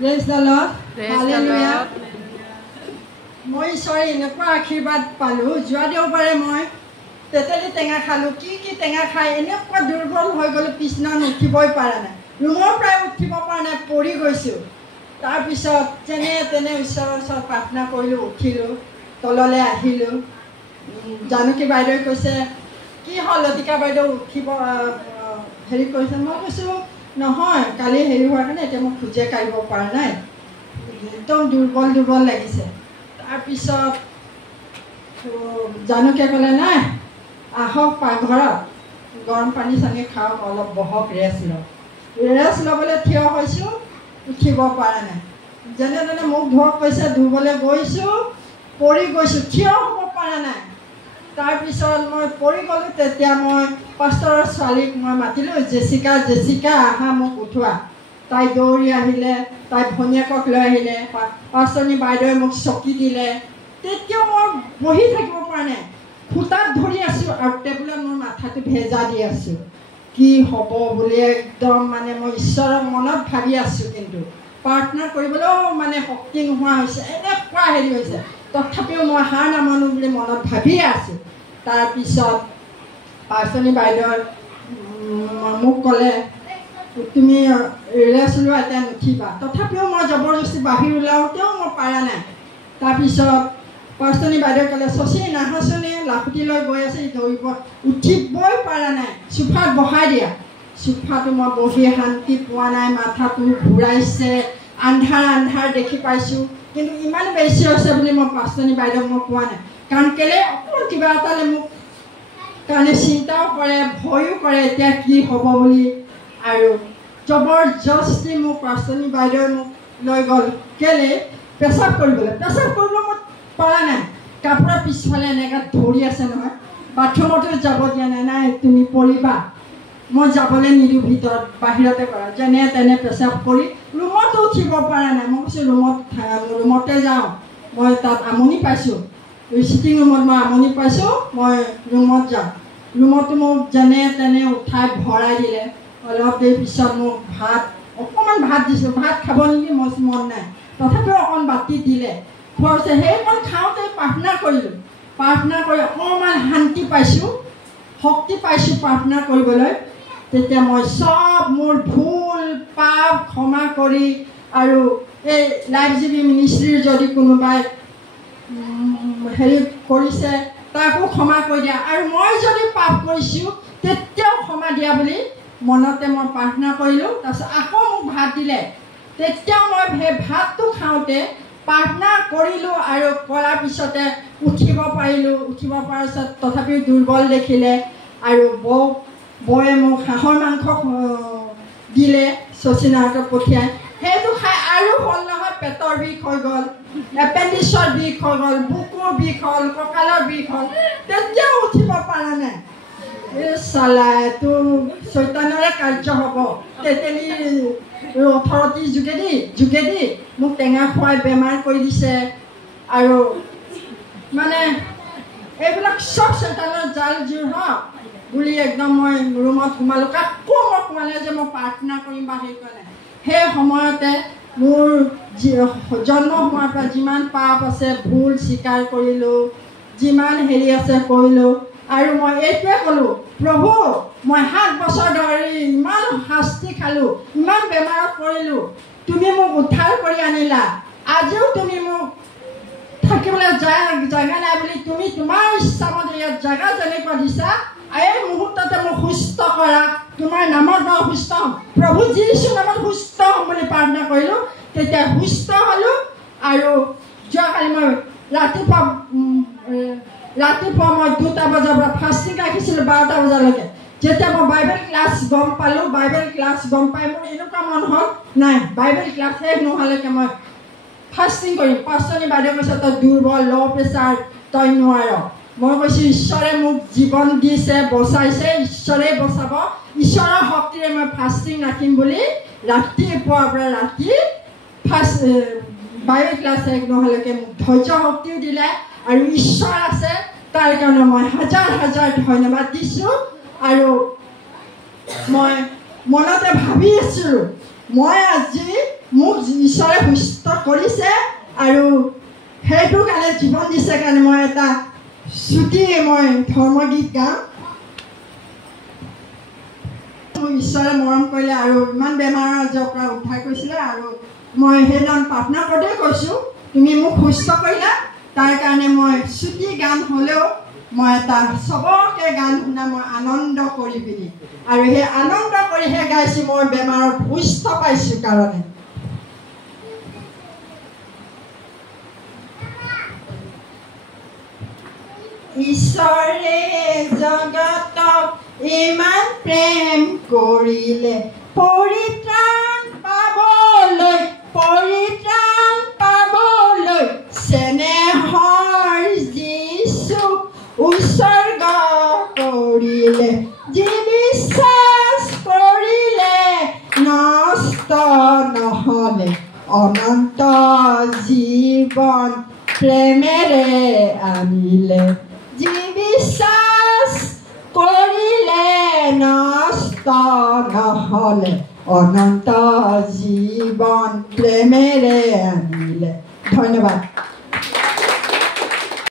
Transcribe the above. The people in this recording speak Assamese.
Praise the Lord. Hallelujah. মই ঈশ্বৰে এনেকুৱা আশীৰ্বাদ পালোঁ যোৱা দেওবাৰে মই তেতেলী টেঙা খালোঁ কি টেঙা খাই এনেকুৱা দুৰ্বল হৈ গ'লোঁ পিছদিনা উঠিবই পৰা নাই ৰুমৰ পৰাই উঠিব পৰা নাই পৰি গৈছোঁ তাৰপিছত যেনে তেনে ঈশ্বৰৰ ওচৰত প্ৰাৰ্থনা কৰিলোঁ উঠিলোঁ তললৈ আহিলোঁ জানকী বাইদেৱে কৈছে কি হ'ল লতিকা বাইদেউ উঠিব হেৰি কৰিছে মই কৈছোঁ নহয় কালি হেৰি হোৱাৰ কাৰণে এতিয়া মই খোজে কাঢ়িব পৰা নাই একদম দুৰ্বল লাগিছে তাৰপিছত জানকীয়ে ক'লে নাই আহক পাকঘৰত গৰম পানী চানী খাওক অলপ বহক ৰেষ্ট ল'বলৈ থিয় হৈছোঁ উঠিব পৰা নাই যেনে তেনে মোক ধৰক কৈছে ধুবলৈ গৈছোঁ পৰি গৈছোঁ থিয় হ'ব পৰা নাই তাৰপিছত মই পৰি গ'লোঁ তেতিয়া মই পাষ্টৰৰ ছোৱালীক মই মাতিলোঁ জেচিকা আহা মোক উঠোৱা তাই দৌৰি আহিলে তাই ভনীয়েকক লৈ আহিলে পাষ্টনী বাইদেৱে মোক চকী দিলে তেতিয়াও মই বহি থাকিব পৰা নাই ফুটাত ধৰি আছোঁ আৰু টেবুলত মোৰ মাথাটো ভেজা দি আছোঁ কি হ'ব বুলি একদম মানে মই ঈশ্বৰৰ মনত ভাবি আছোঁ কিন্তু প্ৰাৰ্থনা কৰিবলৈও মানে শক্তি নোহোৱা হৈছে এনেকুৱা হেৰি হৈছে তথাপিও মই হাৰ নামানো বুলি মনত ভাবিয়ে আছোঁ তাৰপিছত পাষ্টনী বাইদেৱে মোক ক'লে তুমি ৰেষ্ট লোৱা এতিয়া নুঠিবা তথাপিও মই জবৰদস্তি বাহিৰ ওলাওঁতেও মই পৰা নাই তাৰপিছত পাষ্টনী বাইদেৱে ক'লে শশী নাহাচনী লাখুটি লৈ গৈ আছে দৌৰিব উঠিবই পৰা নাই চোফাত বহাই দিয়া চোফাটো মই বহি শান্তি পোৱা নাই মাথাটো ঘূৰাইছে আন্ধাৰ দেখি পাইছোঁ কিন্তু ইমান বেছি হৈছে বুলি মই পাষ্টনী বাইদেউক মই কোৱা নাই কাৰণ কেলে অকণমান কিবা এটালে মোক কাৰণে চিন্তাও কৰে ভয়ো কৰে এতিয়া কি হ'ব বুলি আৰু জবৰদস্তি মোক পাষ্টনী বাইদেৱে মোক লৈ গ'ল কেলে পেচাব কৰিবলৈ মই পৰা নাই কাপোৰৰ পিছফালে এনেকৈ ধৰি আছে নহয় বাথৰুমতো যাব দিয়া নাই তুমি পৰিবা মই যাবলৈ নিদিওঁ ভিতৰত বাহিৰতে কৰা যেনে তেনে পেচাব কৰি ৰুমতো উঠিব পৰা নাই মই কৈছোঁ ৰুমতে যাওঁ মই তাত আমনি পাইছোঁ চিটিং ৰুমত মই আমনি পাইছোঁ মই ৰুমত যাওঁ ৰুমতো মোক যেনে তেনে উঠাই ভৰাই দিলে অলপ দেৰি পিছত মোক অকণমান ভাত দিছোঁ ভাত খাব নেকি মই মন নাই তথাপিও অকণ বাতি দিলে খোৱাছে সেইকণ খাওঁতে প্ৰাৰ্থনা কৰিলোঁ প্ৰাৰ্থনা কৰি অকণমান শান্তি পাইছোঁ শক্তি পাইছোঁ প্ৰাৰ্থনা কৰিবলৈ তেতিয়া মই চব মোৰ ভুল পাপ ক্ষমা কৰি আৰু এই লাইফজীৱী মিনিষ্ট্ৰীৰ যদি কোনোবাই হেৰি কৰিছে তাকো ক্ষমা কৰি দিয়া আৰু মই যদি পাপ কৰিছোঁ তেতিয়াও ক্ষমা দিয়া বুলি মনতে মই প্ৰাৰ্থনা কৰিলোঁ তাৰপিছত আকৌ মোক ভাত দিলে তেতিয়াও মই সেই ভাতটো খাওঁতে প্ৰাৰ্থনা কৰিলোঁ আৰু কৰাৰ পিছতে উঠিব পৰাৰ পিছত তথাপিও দুৰ্বল দেখিলে আৰু বৌয়ে মোক হাঁহৰ মাংস দিলে শচীনাহঁতক পঠিয়াই সেইটো খাই আৰু হ'ল নহয় পেটৰ বিষ হৈ গ'ল এপেণ্ডিক্সৰ বিষ হৈ গ'ল বুকুৰ বিষ হ'ল কঁকালৰ বিষ হ'ল তেতিয়াও উঠিব পৰা নাই চালাইটো চৈতানৰে কাৰ্য হ'ব তেতেলী 18টি যোগেদি মোক টেঙা খুৱাই বেমাৰ কৰি দিছে আৰু মানে এইবিলাক চব চৈতানৰ জাল জোৰ হওক বুলি একদম মই ৰুমত সোমালোঁ কাকো মই সোমালে যে মই প্ৰাৰ্থনা কৰিম বা হেৰি কৰা নাই সেই সময়তে মোৰ জন্ম হোৱাৰ পৰা যিমান পাপ আছে ভুল স্বীকাৰ কৰিলোঁ যিমান হেৰি আছে কৰিলোঁ আৰু মই এইটোৱে ক'লোঁ প্ৰভু মই 7 বছৰ ধৰি ইমান শাস্তি খালোঁ ইমান বেমাৰত পৰিলোঁ তুমি মোক উদ্ধাৰ কৰি আনিলা আজিও তুমি মোক থাকিবলৈ জেগা নাই বুলি তুমি তোমাৰ ইচ্ছামতে ইয়াত জেগা যেনেকুৱা দিছা এই মুহূৰ্ততে মোক সুস্থ কৰা তোমাৰ নামত মই সুস্থ হ'ম প্ৰভু যীশু নামত সুস্থ হ'ম বুলি প্ৰাৰ্থনা কৰিলোঁ তেতিয়া সুস্থ হ'লোঁ আৰু যোৱাকালি মই ৰাতিপুৱা মই 2টা বজাৰ পৰা ফাষ্টিং ৰাখিছিলোঁ 12টা বজালৈকে যেতিয়া মই বাইবেল ক্লাছ গম পালোঁ বাইবেল ক্লাছ গম পাই মোৰ এনেকুৱা মন হ'ল নাই বাইবেল ক্লাছ শেষ নোহোৱালৈকে মই ফাষ্টিং কৰিম পাষ্টনী বাইদেৱে কৈছে তই দুৰ্বল ল' প্ৰেছাৰ তই নোৱাৰ মই কৈছোঁ ঈশ্বৰে মোক জীৱন দিছে বচাইছে ঈশ্বৰে বচাব ঈশ্বৰৰ শক্তিৰে মই ফাষ্টিং ৰাখিম বুলি ৰাতিপুৱাৰ পৰা ৰাতি বাইবেল ক্লাছ শেষ নোহোৱালৈকে মোক ধৈৰ্য শক্তিও দিলে আৰু ঈশ্বৰ আছে তাৰ কাৰণে মই হাজাৰ ধন্যবাদ দিছোঁ আৰু মই মনতে ভাবি আছোঁ মই আজি মোক ঈশ্বৰে সুস্থ কৰিছে আৰু সেইটোৰ কাৰণে জীৱন দিছে কাৰণে মই এটা শ্ৰুতি মই ধৰ্মগীত গাম। মোক ঈশ্বৰে মৰম কৰিলে আৰু ইমান বেমাৰ আজাৰৰ পৰা উদ্ধাৰ কৰিছিলে আৰু মই সেইদিনা প্ৰাৰ্থনা কৰোঁতে কৈছোঁ তুমি মোক সুস্থ কৰিলা, তাৰ কাৰণে মই শ্ৰুতি গান হ'লেও মই এটা চবকে গান শুনা মই আনন্দ কৰি পিনি আৰু সেই আনন্দ কৰিহে গাইছোঁ মই বেমাৰত সুস্থ পাইছোঁ কাৰণে। ঈশ্বৰে জগতক ইমান প্ৰেম কৰিলে পৰিত্ৰাণ পাবলৈ চেনেহৰ যীচুক উৎসৰ্গ কৰিলে, যি বিশ্বাস কৰিলে নষ্ট নহ'লে অনন্ত জীৱন প্ৰেমেৰে আনিলে, যি বিশ্বাস কৰিলে নষ্ট নহ'লে অনন্ত জীৱন প্ৰেমেৰে আনিলে। ধন্যবাদ।